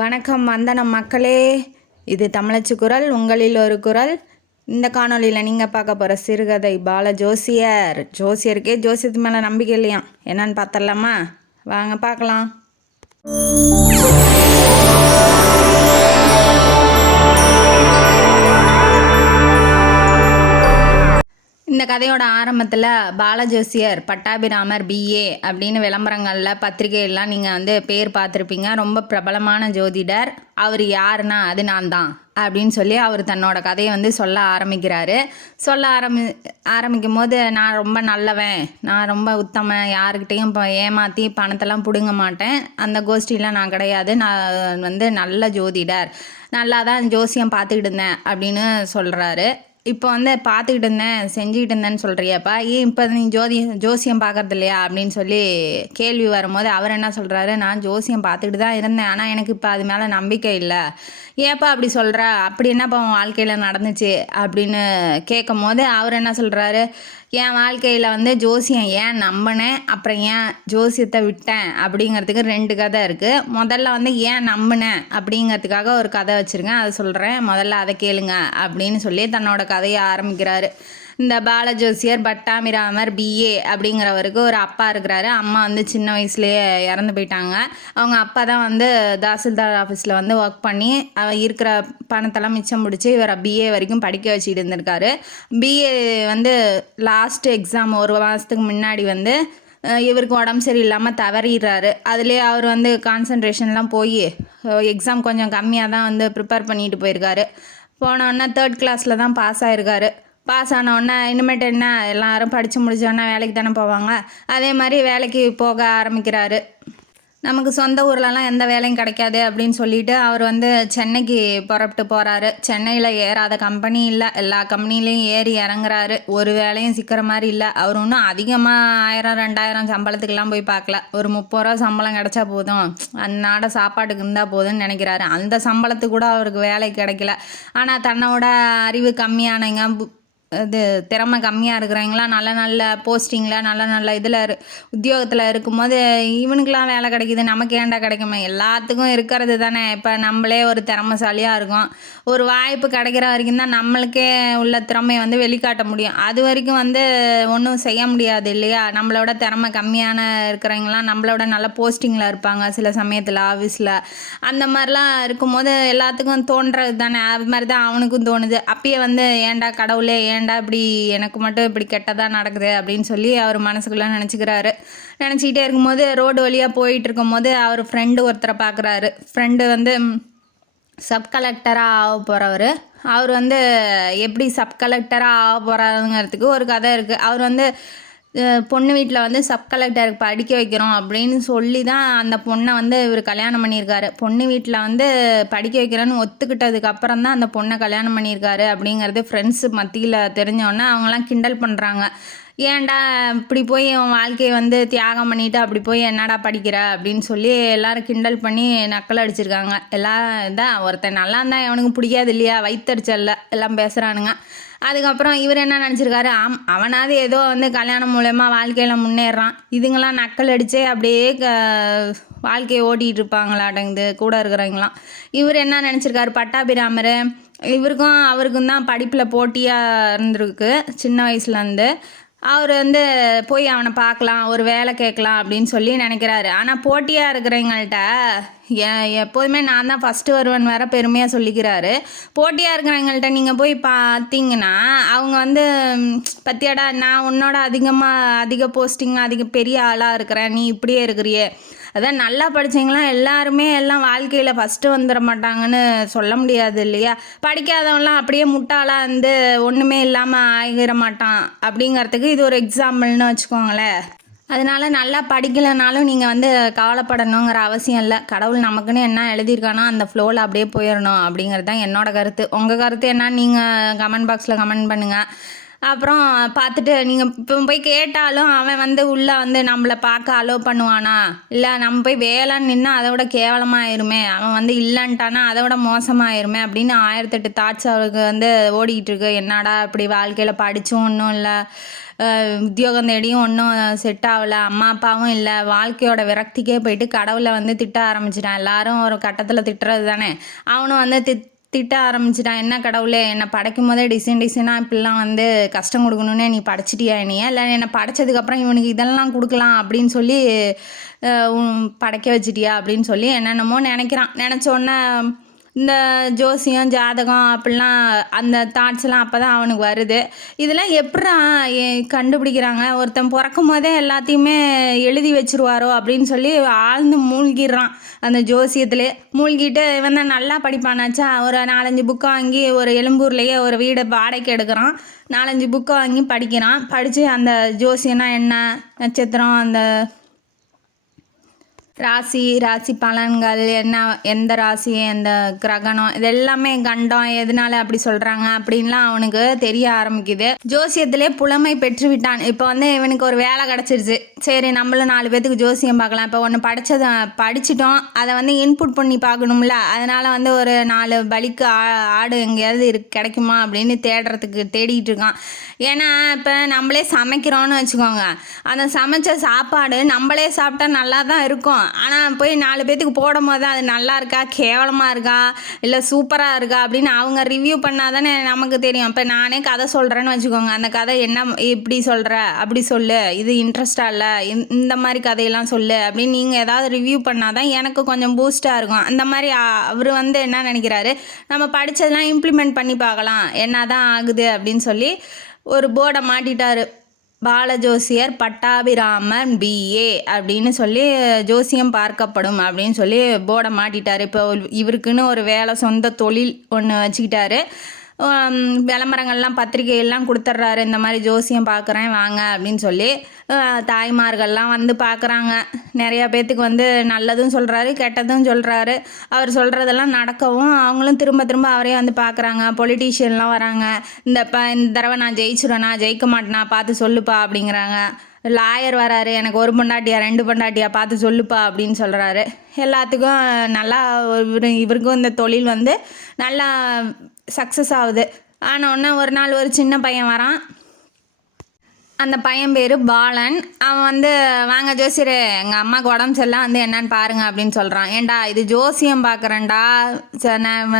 வணக்கம் வந்தனம் மக்களே. இது தமிழச்சு குரல், உங்களில் ஒரு குரல். இந்த காணொலியில் நீங்கள் பார்க்க போகிற சிறுகதை பால ஜோசியர். ஜோசியருக்கே ஜோசியத்து மேலே நம்பிக்கை இல்லையாம். என்னன்னு பார்த்தரலாமா? வாங்க பார்க்கலாம். இந்த கதையோட ஆரம்பத்தில் பாலஜோசியர் பட்டாபிராமர் பிஏ அப்படின்னு விளம்பரங்களில் பத்திரிகையெல்லாம் நீங்கள் பேர் பார்த்துருப்பீங்க. ரொம்ப பிரபலமான ஜோதிடர். அவர் யாருன்னா அது நான் தான் அப்படின்னு சொல்லி அவர் தன்னோட கதையை சொல்ல ஆரம்பிக்கிறாரு. சொல்ல ஆரம்பிக்கும் போது நான் ரொம்ப நல்லவன், நான் ரொம்ப உத்தமன், யாருக்கிட்டையும் இப்போ ஏமாற்றி பணத்தெல்லாம் பிடுங்க மாட்டேன், அந்த கோஷ்டிலாம் நான் கிடையாது, நான் நல்ல ஜோதிடர், நல்லா தான் ஜோசியம் பார்த்துக்கிட்டு இருந்தேன் அப்படின்னு சொல்கிறாரு. இப்போ பார்த்துக்கிட்டு இருந்தேன் செஞ்சுக்கிட்டு இருந்தேன்னு சொல்கிறியாப்பா, ஏன் இப்போ நீ ஜோசியம் பார்க்கறது இல்லையா அப்படின்னு சொல்லி கேள்வி வரும்போது அவர் என்ன சொல்கிறாரு, நான் ஜோசியம் பார்த்துக்கிட்டு தான் இருந்தேன், ஆனால் எனக்கு இப்போ அது மேலே நம்பிக்கை இல்லை. ஏப்பா அப்படி சொல்கிற, அப்படி என்னப்பா உன் வாழ்க்கையில் நடந்துச்சு அப்படின்னு கேட்கும் போது அவர் என்ன சொல்கிறாரு, என் வாழ்க்கையில் ஜோசியம் ஏன் நம்பினேன், அப்புறம் ஏன் ஜோசியத்தை விட்டேன் அப்படிங்கிறதுக்கு 2 கதை இருக்குது. முதல்ல ஏன் நம்பினேன் அப்படிங்கிறதுக்காக ஒரு கதை வச்சுருக்கேன், அதை சொல்கிறேன், முதல்ல அதை கேளுங்க அப்படின்னு சொல்லி தன்னோட கதையை ஆரம்பிக்கிறாரு. இந்த பாலஜோசியர் பட்டாபிராமர் பிஏ அப்படிங்கிறவருக்கு ஒரு அப்பா இருக்கிறாரு. அம்மா சின்ன வயசுலேயே இறந்து போயிட்டாங்க. அவங்க அப்பா தான் தாசில்தார் ஆஃபீஸில் ஒர்க் பண்ணி இருக்கிற பணத்தெல்லாம் மிச்சம் பிடிச்சி இவரை பிஏ வரைக்கும் படிக்க வச்சுக்கிட்டு இருந்திருக்காரு. பிஏ லாஸ்ட் எக்ஸாம் ஒரு மாதத்துக்கு முன்னாடி இவருக்கு உடம்பு சரியில்லாமல் தவறிடுறாரு. அதுலேயே அவர் கான்சன்ட்ரேஷன்லாம் போய் எக்ஸாம் கொஞ்சம் கம்மியாக தான் ப்ரிப்பேர் பண்ணிட்டு போயிருக்காரு. போனோன்னா 3rd கிளாஸில் தான் பாஸ் ஆகிருக்காரு. பாஸ் ஆனவுடனே இனிமேட்டு என்ன, எல்லாரும் படித்து முடித்தோடனே வேலைக்கு தானே போவாங்க, அதே மாதிரி வேலைக்கு போக ஆரம்பிக்கிறாரு. நமக்கு சொந்த ஊர்லலாம் எந்த வேலையும் கிடைக்காது அப்படின்னு சொல்லிட்டு அவர் சென்னைக்கு புறப்பட்டு போகிறாரு. சென்னையில் ஏறாத கம்பெனி இல்லை, எல்லா கம்பெனிலையும் ஏறி இறங்குறாரு. ஒரு வேலையும் சிக்கிற மாதிரி இல்லை. அவர் ஒன்றும் அதிகமாக 1000-2000 சம்பளத்துக்கெல்லாம் போய் பார்க்கல. ஒரு 30 ரூபா சம்பளம் கிடச்சா போதும், அந்நாட சாப்பாட்டுக்கு இருந்தால் போதும்னு நினைக்கிறாரு. அந்த சம்பளத்துக்கு கூட அவருக்கு வேலை கிடைக்கல. ஆனால் தன்னோட அறிவு கம்மியானங்க, இது திறமை கம்மியாக இருக்கிறவங்களாம் நல்ல நல்ல போஸ்டிங்கில் நல்ல நல்ல இதில் உத்தியோகத்தில் இருக்கும்போது இவனுக்கெலாம் வேலை கிடைக்கிது, நமக்கு ஏன்டா கிடைக்குமா, எல்லாத்துக்கும் இருக்கிறது தானே. இப்போ நம்மளே ஒரு திறமைசாலியாக இருக்கும், ஒரு வாய்ப்பு கிடைக்கிற வரைக்கும் தான் நம்மளுக்கே உள்ள திறமையை வெளிக்காட்ட முடியும். அது வரைக்கும் ஒன்றும் செய்ய முடியாது இல்லையா. நம்மளோட திறமை கம்மியான இருக்கிறவங்களாம் நம்மளோட நல்ல போஸ்டிங்கில் இருப்பாங்க சில சமயத்தில் ஆஃபீஸில். அந்த மாதிரிலாம் இருக்கும்போது எல்லாத்துக்கும் தோன்றது தானே. அது மாதிரி தான் அவனுக்கும் தோணுது. அப்பயே ஏன்டா கடவுளே, ஏன்டா இப்படி எனக்கு மட்டும் இப்படி கெட்டதாக நடக்குது அப்படின்னு சொல்லி அவர் மனசுக்குள்ளே நினச்சிக்கிறாரு. நினச்சிக்கிட்டே இருக்கும்போது ரோடு வழியாக போயிட்டு இருக்கும்போது அவர் ஃப்ரெண்டு ஒருத்தரை பார்க்குறாரு. ஃப்ரெண்டு சப் கலெக்டராக ஆக போகிறவர். அவர் எப்படி சப் கலெக்டராக ஆக போகிறாருங்கிறதுக்கு ஒரு கதை இருக்குது. அவர் பொண்ணு வீட்டில் சப் கலெக்டருக்கு படிக்க வைக்கிறோம் அப்படின்னு சொல்லி தான் அந்த பொண்ணை இவர் கல்யாணம் பண்ணியிருக்காரு. பொண்ணு வீட்டில் படிக்க வைக்கிறேன்னு ஒத்துக்கிட்டதுக்கு அப்புறம் தான் அந்த பொண்ணை கல்யாணம் பண்ணியிருக்காரு அப்படிங்கிறது ஃப்ரெண்ட்ஸு மத்தியில் தெரிஞ்சோடனே அவங்களாம் கிண்டல் பண்ணுறாங்க. ஏன்டா இப்படி போய் உன் வாழ்க்கையை தியாகம் பண்ணிவிட்டு அப்படி போய் என்னடா படிக்கிற அப்படின்னு சொல்லி எல்லோரும் கிண்டல் பண்ணி நக்கல் அடிச்சிருக்காங்க. எல்லாம் இதான் ஒருத்தன் நல்லா இருந்தால் அவனுக்கு பிடிக்காது இல்லையா, வயிற்றுச்சல்ல எல்லாம் பேசுகிறானுங்க. அதுக்கப்புறம் இவர் என்ன நினச்சிருக்காரு, அவனாவது ஏதோ கல்யாணம் மூலயமா வாழ்க்கையில் முன்னேறான், இதுங்களாம் நக்கல் அடித்தே அப்படியே வாழ்க்கையை ஓட்டிகிட்டு இருப்பாங்களாட்டங்குது கூட இருக்கிறவங்களாம். இவர் என்ன நினச்சிருக்காரு, பட்டாபிராமர் இவருக்கும் அவருக்கும் தான் படிப்பில் போட்டியாக இருந்திருக்கு சின்ன வயசுலேருந்து. அவர் போய் அவனை பார்க்கலாம், ஒரு வேலை கேட்கலாம் அப்படின்னு சொல்லி நினைக்கிறாரு. ஆனால் போட்டியாக இருக்கிறவங்கள்ட்ட எப்போதுமே நான் தான் ஃபஸ்ட்டு வருவன் வேற பெருமையாக சொல்லிக்கிறாரு. போட்டியாக இருக்கிறவங்கள்ட்ட நீங்கள் போய் பார்த்தீங்கன்னா அவங்க பத்தியாடா, நான் உன்னோட அதிக போஸ்டிங் அதிக பெரிய ஆளாக இருக்கிறேன், நீ இப்படியே இருக்கிறியே. அதான் நல்லா படித்தவங்களாம் எல்லாருமே எல்லாம் வாழ்க்கையில் ஃபஸ்ட்டு வந்துட மாட்டாங்கன்னு சொல்ல முடியாது இல்லையா. படிக்காதவங்களாம் அப்படியே முட்டாளாக ஒன்றுமே இல்லாமல் ஆகிட மாட்டான் அப்படிங்கிறதுக்கு இது ஒரு எக்ஸாம்பிள்னு வச்சுக்கோங்களேன். அதனால் நல்லா படிக்கலைனாலும் நீங்கள் கவலைப்படணுங்கிற அவசியம் இல்லை. கடவுள் நமக்குன்னு என்ன எழுதியிருக்கானோ அந்த ஃப்ளோவில் அப்படியே போயிடணும் அப்படிங்கிறது தான் என்னோடய கருத்து. உங்கள் கருத்து என்ன, நீங்கள் கமெண்ட் பாக்ஸில் கமெண்ட் பண்ணுங்கள். அப்புறம் பார்த்துட்டு நீங்கள் இப்போ போய் கேட்டாலும் அவன் வந்து உள்ளே வந்து நம்மளை பார்க்க அலோவ் பண்ணுவானா, இல்லை நம்ம போய் வேலைன்னு நின்னா அதை விட கேவலமாயிருமே, அவன் வந்து இல்லைன்ட்டானா அதை விட மோசமாயிருமே அப்படின்னு 1008 தாட்ஸ் அவளுக்கு வந்து ஓடிக்கிட்டு இருக்கு. என்னடா இப்படி வாழ்க்கையில் படித்தும் ஒன்றும் இல்லை, உத்தியோகம் தேடியும் ஒன்றும் செட் ஆகலை, அம்மா அப்பாவும் இல்லை, வாழ்க்கையோட விரக்திக்கே போயிட்டு கடவுளை வந்து திட்ட ஆரம்பிச்சிட்டான். எல்லாரும் ஒரு கட்டத்தில் திட்டுறது தானே, அவனும் வந்து திட்ட ஆரம்பிச்சிட்டான். என்ன கடவுளே, என்னை படைக்கும் போதே டிசைனாக இப்படிலாம் வந்து கஷ்டம் கொடுக்கணுன்னே நீ படைச்சிட்டியா என்னையா, இல்லை என்னை படைச்சதுக்கப்புறம் இவனுக்கு இதெல்லாம் கொடுக்கலாம் அப்படின்னு சொல்லி படைக்க வச்சிட்டியா அப்படின்னு சொல்லி என்னென்னமோ நினைக்கிறான். நினச்சோன்னே இந்த ஜோசியம் ஜாதகம் அப்படிலாம் அந்த தாட்ஸ்லாம் அப்போ தான் அவனுக்கு வருது. இதெல்லாம் எப்படா கண்டுபிடிக்கிறாங்க, ஒருத்தன் பிறக்கும் போதே எல்லாத்தையுமே எழுதி வச்சுருவாரோ அப்படின்னு சொல்லி ஆழ்ந்து மூழ்கிடுறான் அந்த ஜோசியத்திலே. மூழ்கிட்டு இவன் தான் நல்லா படிப்பானாச்சா, ஒரு 4-5 புக்கை வாங்கி ஒரு எழும்பூர்லேயே ஒரு வீடை வாடகைக்கு எடுக்கிறான். 4-5 புக்கை வாங்கி படிக்கிறான். படித்து அந்த ஜோசியம்னா என்ன, நட்சத்திரம், அந்த ராசி பலன்கள் என்ன, எந்த ராசி, எந்த கிரகணம், இது எல்லாமே கண்டம் எதனால அப்படி சொல்கிறாங்க அப்படின்லாம் அவனுக்கு தெரிய ஆரம்பிக்குது. ஜோசியத்திலே புலமை பெற்று விட்டான். இப்போ வந்து இவனுக்கு ஒரு வேலை கிடச்சிருச்சு. சரி நம்மளும் 4 பேத்துக்கு ஜோசியம் பார்க்கலாம். இப்போ ஒன்று படிச்சிட்டோம், அதை வந்து இன்புட் பண்ணி பார்க்கணும்ல, அதனால் வந்து ஒரு 4 பலிக்கு ஆடு எங்கேயாவது கிடைக்குமா அப்படின்னு தேடிக்கிட்டு இருக்கான். ஏன்னா இப்போ நம்மளே சமைக்கிறோன்னு வச்சுக்கோங்க, அந்த சமைச்ச சாப்பாடு நம்மளே சாப்பிட்டா நல்லா தான் இருக்கும். ஆனால் போய் 4 பேத்துக்கு போடும் போது அது நல்லா இருக்கா, கேவலமாக இருக்கா, இல்லை சூப்பராக இருக்கா அப்படின்னு அவங்க ரிவ்யூ பண்ணால் தானே நமக்கு தெரியும். இப்போ நானே கதை சொல்கிறேன்னு வச்சுக்கோங்க, அந்த கதை என்ன இப்படி சொல்கிற, அப்படி சொல்லு, இது இன்ட்ரெஸ்டாக இல்லை, இந்த மாதிரி கதையெல்லாம் சொல்லு அப்படின்னு நீங்கள் ஏதாவது ரிவ்யூ பண்ணால் தான் எனக்கு கொஞ்சம் பூஸ்ட்டாக இருக்கும். அந்த மாதிரி அவர் வந்து என்ன நினைக்கிறாரு, நம்ம படித்ததெல்லாம் இம்ப்ளிமெண்ட் பண்ணி பார்க்கலாம் என்ன தான் ஆகுது அப்படின்னு சொல்லி ஒரு போர்டை மாட்டிட்டார். பாலஜோசியர் பட்டாபிராமன் BA அப்படின்னு சொல்லி ஜோசியம் பார்க்கப்படும் அப்படின்னு சொல்லி போர்டை மாட்டிட்டார். இப்போ இவருக்குன்னு ஒரு வேலை, சொந்த தொழில் ஒன்று வச்சுக்கிட்டாரு. விளம்பரங்கள்லாம் பத்திரிகையெல்லாம் கொடுத்துட்றாரு, இந்த மாதிரி ஜோசியம் பார்க்குறேன் வாங்க அப்படின்னு சொல்லி. தாய்மார்கள்லாம் வந்து பார்க்குறாங்க. நிறையா பேர்த்துக்கு வந்து நல்லதும் சொல்கிறாரு, கெட்டதும் சொல்கிறாரு. அவர் சொல்கிறதெல்லாம் நடக்கவும் அவங்களும் திரும்ப திரும்ப அவரே வந்து பார்க்குறாங்க. பொலிட்டீஷியன்லாம் வராங்க, இந்த தடவை நான் ஜெயிச்சிடுவேனா ஜெயிக்க மாட்டேனா பார்த்து சொல்லுப்பா அப்படிங்கிறாங்க. லாயர் வராரு, எனக்கு 1 பொண்டாட்டியா 2 பொண்டாட்டியா பார்த்து சொல்லுப்பா அப்படின்னு சொல்கிறாரு. எல்லாத்துக்கும் நல்லா இவருக்கும் இந்த தொழில் வந்து நல்லா சக்ஸஸ் ஆகுது. ஆனோடனே ஒரு நாள் ஒரு சின்ன பையன் வரான். அந்த பையன் பேர் பாலன். அவன் வந்து வாங்க ஜோசியர், எங்கள் அம்மாவுக்கு உடம்பு சரியில்லாம் வந்து என்னன்னு பாருங்கள் அப்படின்னு சொல்கிறான். ஏண்டா இது ஜோசியம் பார்க்குறேன்டா,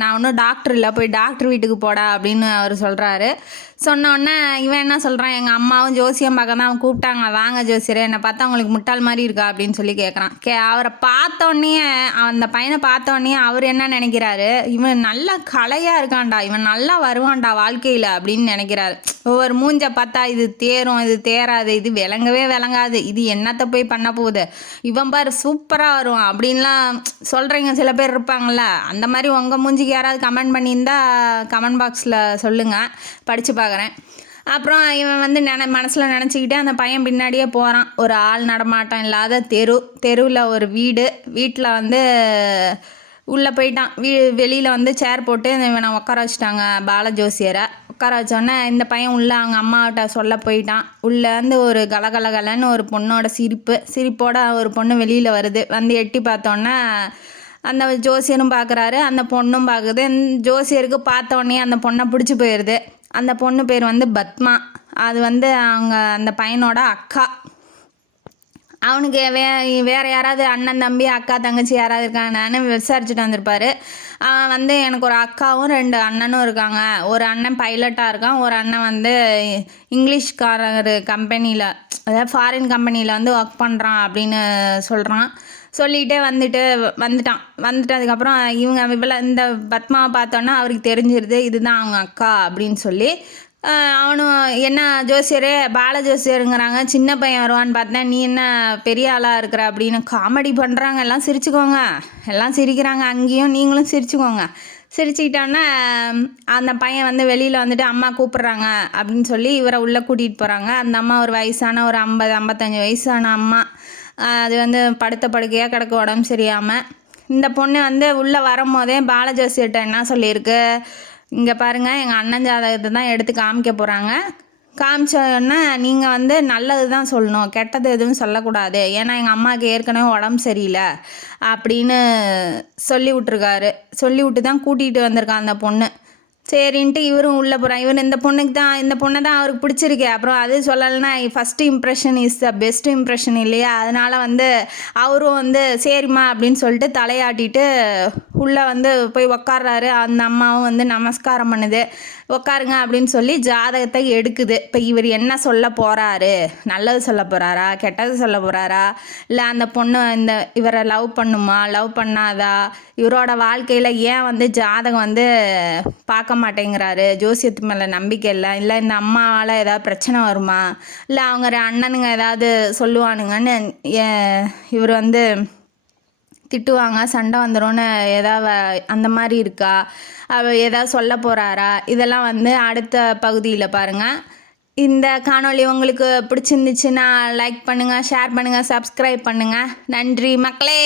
நான் ஒன்றும் டாக்டர் இல்லை, போய் டாக்டர் வீட்டுக்கு போடா அப்படின்னு அவர் சொல்கிறாரு. சொன்னோடனே இவன் என்ன சொல்கிறான், எங்கள் அம்மாவும் ஜோசியம் பார்க்க தான் அவன் கூப்பிட்டாங்க, வாங்க ஜோசியர், என்னை பார்த்தா உங்களுக்கு முட்டாள் மாதிரி இருக்கா அப்படின்னு சொல்லி கேட்குறான். அவரை பார்த்தோன்னே, அந்த பையனை பார்த்தோன்னே அவர் என்ன நினைக்கிறாரு, இவன் நல்லா கலையாக இருக்கான்டா, இவன் நல்லா வருவான்டா வாழ்க்கையில் அப்படின்னு நினைக்கிறாரு. ஒவ்வொரு மூஞ்சை பார்த்தா இது தேரும், இது தேராது, இது விளங்காது, இது என்னத்தை போய் பண்ண போகுது, இவன் பாரு சூப்பராக வருவான் அப்படின்லாம் சொல்கிறீங்க சில பேர் இருப்பாங்கள்ல. அந்த மாதிரி உங்கள் மூஞ்சிக்கு யாராவது கமெண்ட் பண்ணியிருந்தா கமெண்ட் பாக்ஸில் சொல்லுங்கள், படித்து பார்க்குறேன். அப்புறம் இவன் வந்து மனசில் நினச்சிக்கிட்டே அந்த பையன் பின்னாடியே போகிறான். ஒரு ஆள் நடமாட்டம் இல்லாத தெருவில் ஒரு வீட்டில் வந்து உள்ளே போயிட்டான். வெளியில் வந்து சேர் போட்டு இவனை உட்கார வச்சுட்டாங்க, பாலஜோசியரை. உட்கார வச்சோடனே இந்த பையன் உள்ளே அவங்க அம்மாவிட்ட சொல்ல போயிட்டான். உள்ளே வந்து ஒரு கலகலகலன்னு ஒரு பொண்ணோட சிரிப்போட ஒரு பொண்ணு வெளியில் வருது. வந்து எட்டி பார்த்தோன்னே அந்த ஜோசியரும் பார்க்குறாரு, அந்த பொண்ணும் பார்க்குது. ஜோசியருக்கு பார்த்தோன்னே அந்த பொண்ணை பிடிச்சி போயிடுது. அந்த பொண்ணு பேர் வந்து பத்மா. அது வந்து அவங்க அந்த பையனோட அக்கா. அவனுக்கு வேறு யாராவது அண்ணன் தம்பி அக்கா தங்கச்சி யாராவது இருக்காங்கன்னு விசாரிச்சுட்டு வந்திருப்பார். அவன் வந்து எனக்கு ஒரு அக்காவும் 2 அண்ணனும் இருக்காங்க. ஒரு அண்ணன் பைலட்டாக இருக்கான், ஒரு அண்ணன் வந்து இங்கிலீஷ்காரர் கம்பெனியில், அதாவது ஃபாரின் கம்பெனியில் வந்து ஒர்க் பண்ணுறான் அப்படின்னு சொல்கிறான். சொல்லிகிட்டே வந்துட்டதுக்கப்புறம் இவளை இந்த பத்மாவை பார்த்தோன்னா அவருக்கு தெரிஞ்சிருது இதுதான் அவங்க அக்கா அப்படின்னு சொல்லி. அவனும் என்ன ஜோசியரே, பால ஜோசியருங்கிறாங்க, சின்ன பையன் வருவான்னு பார்த்தேன், நீ என்ன பெரிய ஆளாக இருக்கிற அப்படின்னு காமெடி பண்ணுறாங்க. எல்லாம் சிரிச்சுக்கோங்க, எல்லாம் சிரிக்கிறாங்க, அங்கேயும் நீங்களும் சிரிச்சுக்கோங்க. சிரிச்சுக்கிட்டோன்னே அந்த பையன் வந்து வெளியில் வந்துட்டு அம்மா கூப்பிட்றாங்க அப்படின்னு சொல்லி இவரை உள்ளே கூட்டிகிட்டு போகிறாங்க. அந்த அம்மா ஒரு வயசான ஒரு 50-55 வயசான அம்மா. அது வந்து படுத்த படுக்கையாக கிடக்கு, உடம்பு சரியாமல். இந்த பொண்ணு வந்து உள்ளே வரும்போதே பாலஜோசியர்கிட்ட என்ன சொல்லியிருக்கு, இங்கே பாருங்கள் எங்கள் அண்ணன் ஜாதகத்தை தான் எடுத்து காமிக்க போகிறாங்க, காமிச்சோன்னா நீங்கள் வந்து நல்லது தான் சொல்லணும், கெட்டது எதுவும் சொல்லக்கூடாது. ஏன்னா எங்கள் அம்மாவுக்கு ஏற்கனவே உடம்பு சரியில்லை அப்படின்னு சொல்லி விட்ருக்காரு. சொல்லி விட்டு தான் கூட்டிகிட்டு வந்திருக்கான் அந்த பொண்ணு. சரின்ட்டு இவரும் உள்ளே போகிறான். இவர் இந்த பொண்ணை தான் அவருக்கு பிடிச்சிருக்கு. அப்புறம் அது சொல்லலைன்னா first impression is the best impression இல்லையா? அதனால் வந்து அவரும் வந்து சரிம்மா அப்படின்னு சொல்லிட்டு தலையாட்டிட்டு உள்ளே வந்து போய் உக்காடுறாரு. அந்த அம்மாவும் வந்து நமஸ்காரம் பண்ணுது. உக்காருங்க அப்படின்னு சொல்லி ஜாதகத்தை எடுக்குது. இப்போ இவர் என்ன சொல்ல போகிறாரு? நல்லது சொல்ல போகிறாரா, கெட்டது சொல்ல போகிறாரா, இல்லை அந்த பொண்ணு இவரை லவ் பண்ணுமா, லவ் பண்ணாதா, இவரோட வாழ்க்கையில் ஏன் வந்து ஜாதகம் வந்து பார்க்க மாட்டேங்கிறாரு, ஜோசியத்து மேலே நம்பிக்கை இல்லை இந்த அம்மாவால் ஏதாவது பிரச்சனை வருமா, இல்லை அவங்க அண்ணனுங்க ஏதாவது சொல்லுவானுங்கன்னு இவர் வந்து திட்டுவாங்க, சண்டை வந்துடும்னு ஏதாவது அந்த மாதிரி இருக்கா, ஏதாவது சொல்ல போகிறாரா, இதெல்லாம் வந்து அடுத்த பகுதியில் பாருங்கள். இந்த காணொளி உங்களுக்கு பிடிச்சிருந்துச்சுன்னா லைக் பண்ணுங்கள், ஷேர் பண்ணுங்கள், சப்ஸ்கிரைப் பண்ணுங்கள். நன்றி மக்களே.